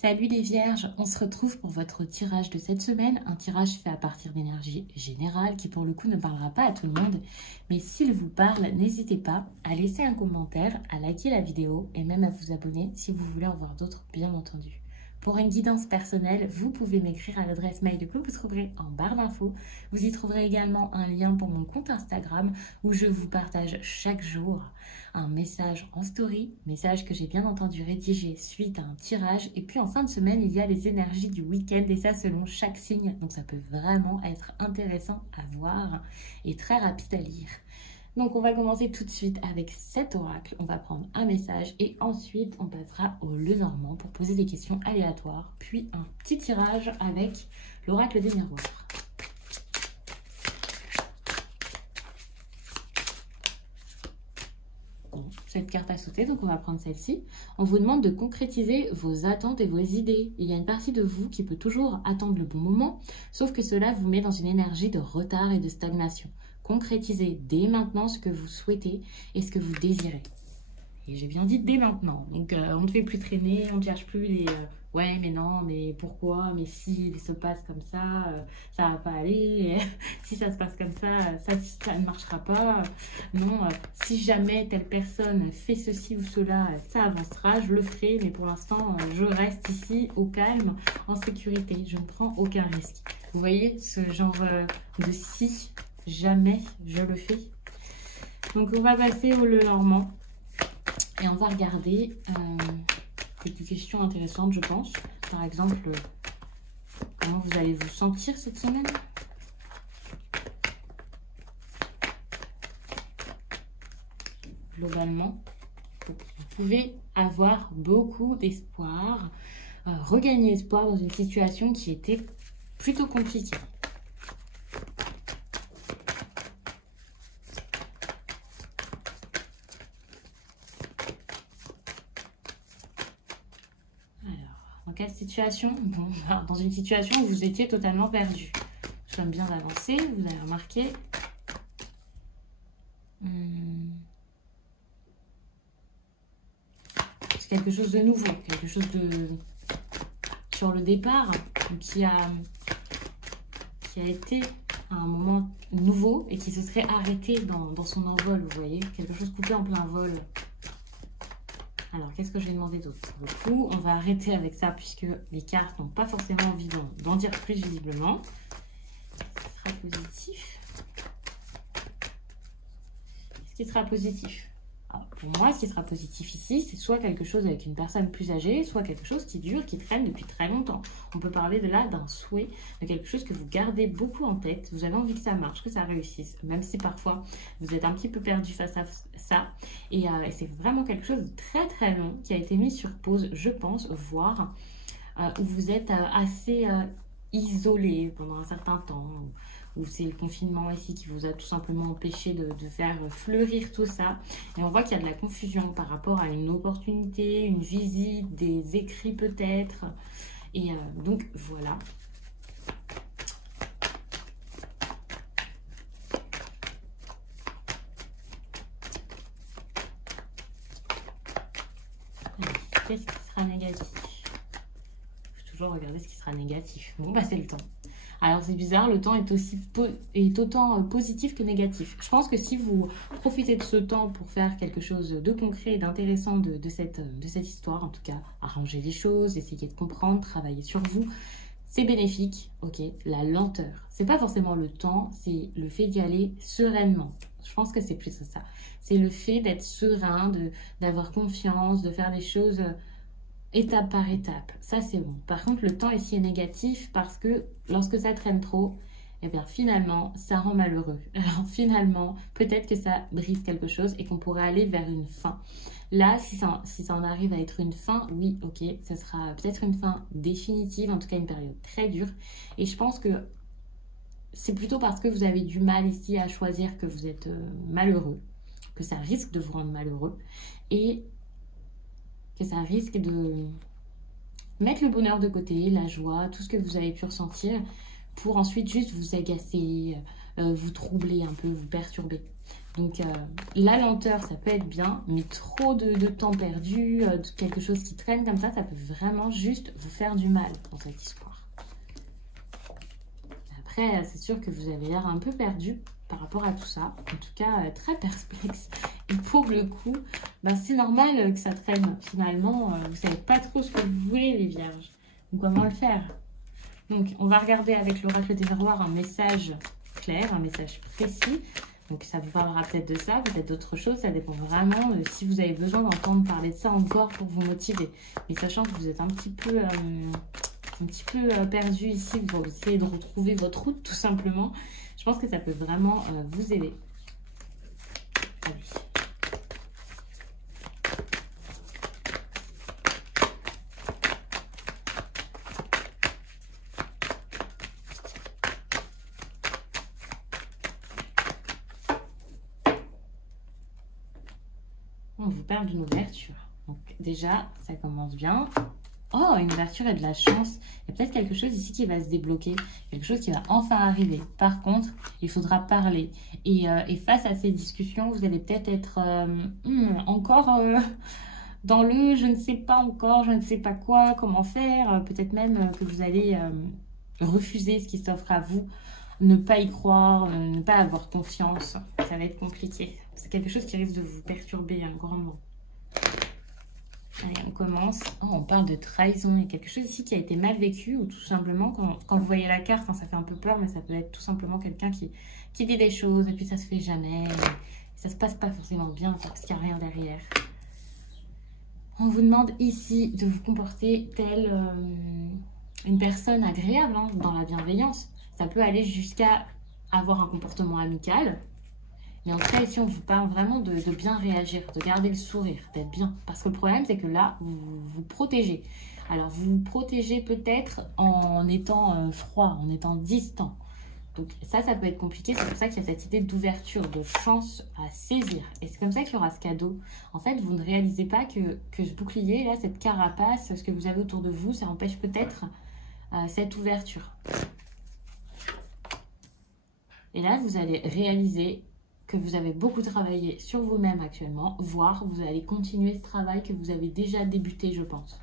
Salut les vierges, on se retrouve pour votre tirage de cette semaine, un tirage fait à partir d'énergie générale qui pour le coup ne parlera pas à tout le monde, mais s'il vous parle, n'hésitez pas à laisser un commentaire, à liker la vidéo et même à vous abonner si vous voulez en voir d'autres bien entendu. Pour une guidance personnelle, vous pouvez m'écrire à l'adresse mail que vous trouverez en barre d'infos. Vous y trouverez également un lien pour mon compte Instagram où je vous partage chaque jour un message en story, message que j'ai bien entendu rédigé suite à un tirage. Et puis en fin de semaine, il y a les énergies du week-end et ça selon chaque signe. Donc ça peut vraiment être intéressant à voir et très rapide à lire. Donc on va commencer tout de suite avec cet oracle. On va prendre un message et ensuite on passera au Lenormand pour poser des questions aléatoires. Puis un petit tirage avec l'oracle des miroirs. Bon, cette carte a sauté, donc on va prendre celle-ci. On vous demande de concrétiser vos attentes et vos idées. Il y a une partie de vous qui peut toujours attendre le bon moment, sauf que cela vous met dans une énergie de retard et de stagnation. Concrétisez dès maintenant ce que vous souhaitez et ce que vous désirez. Et j'ai bien dit dès maintenant. Donc on ne fait plus traîner, on ne cherche plus les ouais mais non, mais pourquoi, mais si il se passe comme ça va pas aller. Si ça se passe comme ça ne marchera pas. Non, si jamais telle personne fait ceci ou cela, ça avancera, je le ferai. Mais pour l'instant, je reste ici au calme, en sécurité. Je ne prends aucun risque. Vous voyez ce genre de si jamais je le fais. Donc on va passer au Lenormand et on va regarder quelques questions intéressantes, je pense. Par exemple, comment vous allez vous sentir cette semaine? Globalement, vous pouvez avoir beaucoup d'espoir, regagner espoir dans une situation qui était plutôt compliquée. Dans quelle situation? Bon, dans une situation où vous étiez totalement perdu. Nous sommes bien avancés, vous avez remarqué. C'est quelque chose de nouveau, quelque chose de sur le départ qui a été à un moment nouveau et qui se serait arrêté dans son envol, vous voyez, quelque chose coupé en plein vol. Alors, qu'est-ce que je vais demander d'autre? Du coup, on va arrêter avec ça puisque les cartes n'ont pas forcément envie d'en dire plus visiblement. Ce sera positif. Qu'est-ce qui sera positif? Alors, pour moi, ce qui sera positif ici, c'est soit quelque chose avec une personne plus âgée, soit quelque chose qui dure, qui traîne depuis très longtemps. On peut parler de là d'un souhait, de quelque chose que vous gardez beaucoup en tête. Vous avez envie que ça marche, que ça réussisse, même si parfois vous êtes un petit peu perdu face à ça. Et c'est vraiment quelque chose de très très long qui a été mis sur pause, je pense, voire où vous êtes assez isolé pendant un certain temps. Ou c'est le confinement ici qui vous a tout simplement empêché de faire fleurir tout ça. Et on voit qu'il y a de la confusion par rapport à une opportunité, une visite, des écrits peut-être. Et donc voilà. Qu'est-ce qui sera négatif? Il faut toujours regarder ce qui sera négatif. Bon, bah c'est le temps. Alors c'est bizarre, le temps est autant positif que négatif. Je pense que si vous profitez de ce temps pour faire quelque chose de concret et d'intéressant de cette histoire, en tout cas, arranger les choses, essayer de comprendre, travailler sur vous, c'est bénéfique, ok. La lenteur, c'est pas forcément le temps, c'est le fait d'y aller sereinement. Je pense que c'est plutôt ça. C'est le fait d'être serein, d'avoir confiance, de faire les choses étape par étape, ça c'est bon. Par contre, le temps ici est négatif parce que lorsque ça traîne trop, eh bien finalement, ça rend malheureux. Alors finalement, peut-être que ça brise quelque chose et qu'on pourrait aller vers une fin. Là, si ça en arrive à être une fin, oui, ok, ça sera peut-être une fin définitive, en tout cas une période très dure. Et je pense que c'est plutôt parce que vous avez du mal ici à choisir que vous êtes malheureux, que ça risque de vous rendre malheureux. Et que ça risque de mettre le bonheur de côté, la joie, tout ce que vous avez pu ressentir, pour ensuite juste vous agacer, vous troubler un peu, vous perturber. Donc, la lenteur, ça peut être bien, mais trop de temps perdu, quelque chose qui traîne comme ça peut vraiment juste vous faire du mal dans cette histoire. Après, c'est sûr que vous avez l'air un peu perdu par rapport à tout ça. En tout cas, très perplexe. Et pour le coup, c'est normal que ça traîne. Finalement, vous ne savez pas trop ce que vous voulez, les vierges. Donc, comment le faire? Donc, on va regarder avec l'oracle des miroirs un message clair, un message précis. Donc, ça vous parlera peut-être de ça, peut-être d'autre chose. Ça dépend vraiment de si vous avez besoin d'entendre parler de ça encore pour vous motiver. Mais sachant que vous êtes un petit peu perdu ici, vous essayez de retrouver votre route tout simplement. Je pense que ça peut vraiment vous aider. Allez. On vous parle d'une ouverture. Donc déjà, ça commence bien. Oh, une ouverture et de la chance. Il y a peut-être quelque chose ici qui va se débloquer. Quelque chose qui va enfin arriver. Par contre, il faudra parler. Et face à ces discussions, vous allez peut-être être, encore dans le je ne sais pas encore, je ne sais pas quoi, comment faire. Peut-être même que vous allez refuser ce qui s'offre à vous. Ne pas y croire, ne pas avoir confiance. Ça va être compliqué. C'est quelque chose qui risque de vous perturber grandement. Allez, on commence. Oh, on parle de trahison. Il y a quelque chose ici qui a été mal vécu ou tout simplement, quand vous voyez la carte, ça fait un peu peur, mais ça peut être tout simplement quelqu'un qui dit des choses et puis ça se fait jamais. Et ça se passe pas forcément bien parce qu'il n'y a rien derrière. On vous demande ici de vous comporter telle une personne agréable, dans la bienveillance. Ça peut aller jusqu'à avoir un comportement amical. Mais en tout cas, ici, on vous parle vraiment de bien réagir, de garder le sourire, d'être bien. Parce que le problème, c'est que là, vous vous protégez. Alors, vous vous protégez peut-être en étant froid, en étant distant. Donc ça peut être compliqué. C'est pour ça qu'il y a cette idée d'ouverture, de chance à saisir. Et c'est comme ça qu'il y aura ce cadeau. En fait, vous ne réalisez pas que ce bouclier, là, cette carapace, ce que vous avez autour de vous, ça empêche peut-être cette ouverture. Et là, vous allez réaliser que vous avez beaucoup travaillé sur vous-même actuellement, voire vous allez continuer ce travail que vous avez déjà débuté, je pense.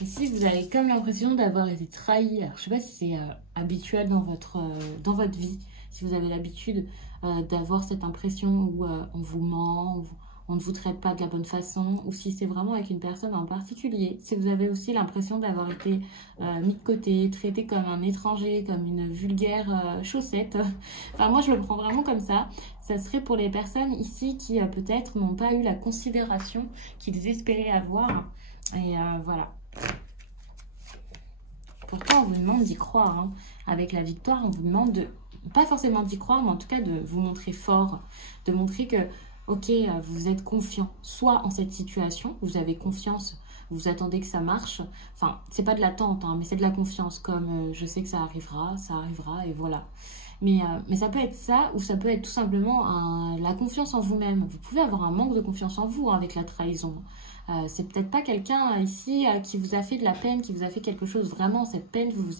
Ici, vous avez comme l'impression d'avoir été trahi. Alors, je ne sais pas si c'est habituel dans votre vie, si vous avez l'habitude d'avoir cette impression où on vous ment, on ne vous traite pas de la bonne façon, ou si c'est vraiment avec une personne en particulier. Si vous avez aussi l'impression d'avoir été mis de côté, traité comme un étranger, comme une vulgaire chaussette. Enfin, moi, je le prends vraiment comme ça. Ça serait pour les personnes ici qui peut-être n'ont pas eu la considération qu'ils espéraient avoir. Et voilà. Pourtant, on vous demande d'y croire. Avec la victoire, on vous demande pas forcément d'y croire, mais en tout cas de vous montrer fort, de montrer que, ok, vous êtes confiant, soit en cette situation, vous avez confiance, vous attendez que ça marche. Enfin, c'est pas de l'attente, mais c'est de la confiance, comme je sais que ça arrivera, et voilà. Mais ça peut être ça, ou ça peut être tout simplement la confiance en vous-même. Vous pouvez avoir un manque de confiance en vous avec la trahison. C'est peut-être pas quelqu'un ici qui vous a fait de la peine, qui vous a fait quelque chose. Vraiment, cette peine, vous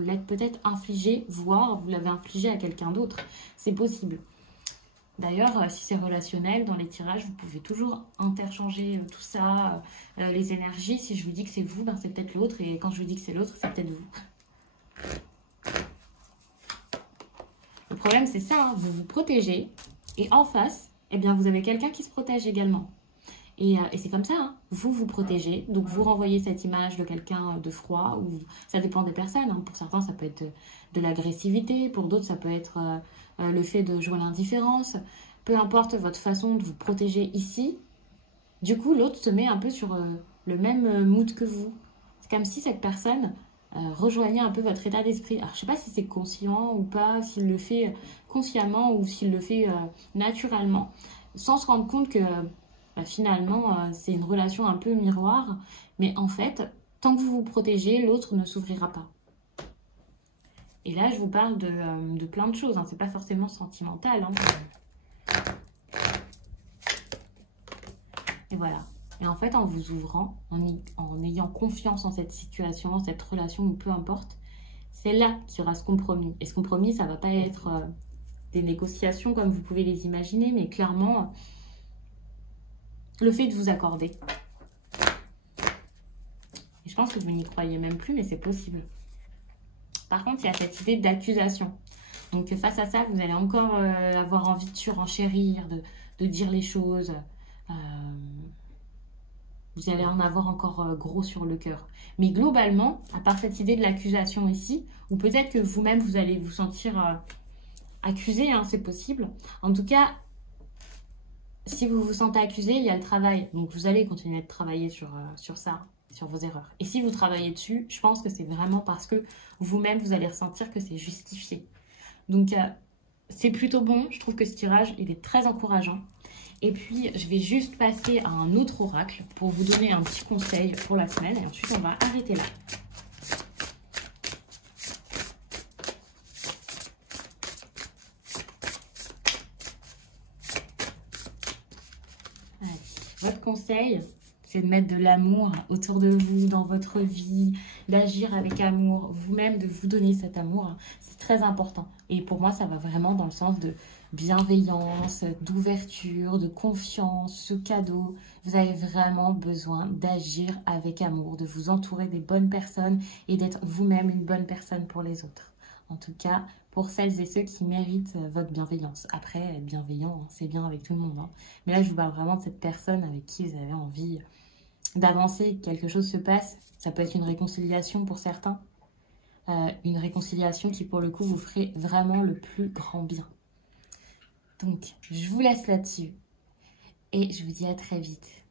l'êtes peut-être infligée, voire vous l'avez infligée à quelqu'un d'autre. C'est possible. D'ailleurs, si c'est relationnel, dans les tirages, vous pouvez toujours interchanger tout ça, les énergies. Si je vous dis que c'est vous, c'est peut-être l'autre. Et quand je vous dis que c'est l'autre, c'est peut-être vous. Le problème, c'est ça. Vous vous protégez. Et en face, eh bien, vous avez quelqu'un qui se protège également. Et c'est comme ça, vous vous protégez, donc vous renvoyez cette image de quelqu'un de froid, ou ça dépend des personnes, pour certains ça peut être de l'agressivité, pour d'autres ça peut être le fait de jouer l'indifférence, peu importe votre façon de vous protéger ici, du coup l'autre se met un peu sur le même mood que vous. C'est comme si cette personne rejoignait un peu votre état d'esprit. Alors je sais pas si c'est conscient ou pas, s'il le fait consciemment ou s'il le fait naturellement, sans se rendre compte que finalement, c'est une relation un peu miroir. Mais en fait, tant que vous vous protégez, l'autre ne s'ouvrira pas. Et là, je vous parle de plein de choses. C'est pas forcément sentimental. Et voilà. Et en fait, en vous ouvrant, en ayant confiance en cette situation, cette relation, ou peu importe, c'est là qu'il y aura ce compromis. Et ce compromis, ça ne va pas être des négociations comme vous pouvez les imaginer, mais clairement, le fait de vous accorder. Et je pense que vous n'y croyez même plus, mais c'est possible. Par contre, il y a cette idée d'accusation. Donc face à ça, vous allez encore avoir envie de surenchérir, de dire les choses. Vous allez en avoir encore gros sur le cœur. Mais globalement, à part cette idée de l'accusation ici, ou peut-être que vous-même, vous allez vous sentir accusé, hein, c'est possible. En tout cas, si vous vous sentez accusé, il y a le travail. Donc vous allez continuer de travailler sur ça, sur vos erreurs. Et si vous travaillez dessus, je pense que c'est vraiment parce que vous-même, vous allez ressentir que c'est justifié. Donc c'est plutôt bon. Je trouve que ce tirage, il est très encourageant. Et puis, je vais juste passer à un autre oracle pour vous donner un petit conseil pour la semaine. Et ensuite, on va arrêter là. Allez, votre conseil, c'est de mettre de l'amour autour de vous, dans votre vie, d'agir avec amour, vous-même, de vous donner cet amour. C'est très important. Et pour moi, ça va vraiment dans le sens de bienveillance, d'ouverture, de confiance, ce cadeau. Vous avez vraiment besoin d'agir avec amour, de vous entourer des bonnes personnes et d'être vous-même une bonne personne pour les autres. En tout cas, pour celles et ceux qui méritent votre bienveillance. Après, être bienveillant, hein, c'est bien avec tout le monde. Hein. Mais là, je vous parle vraiment de cette personne avec qui vous avez envie d'avancer, que quelque chose se passe. Ça peut être une réconciliation pour certains. Une réconciliation qui, pour le coup, vous ferait vraiment le plus grand bien. Donc, je vous laisse là-dessus et je vous dis à très vite.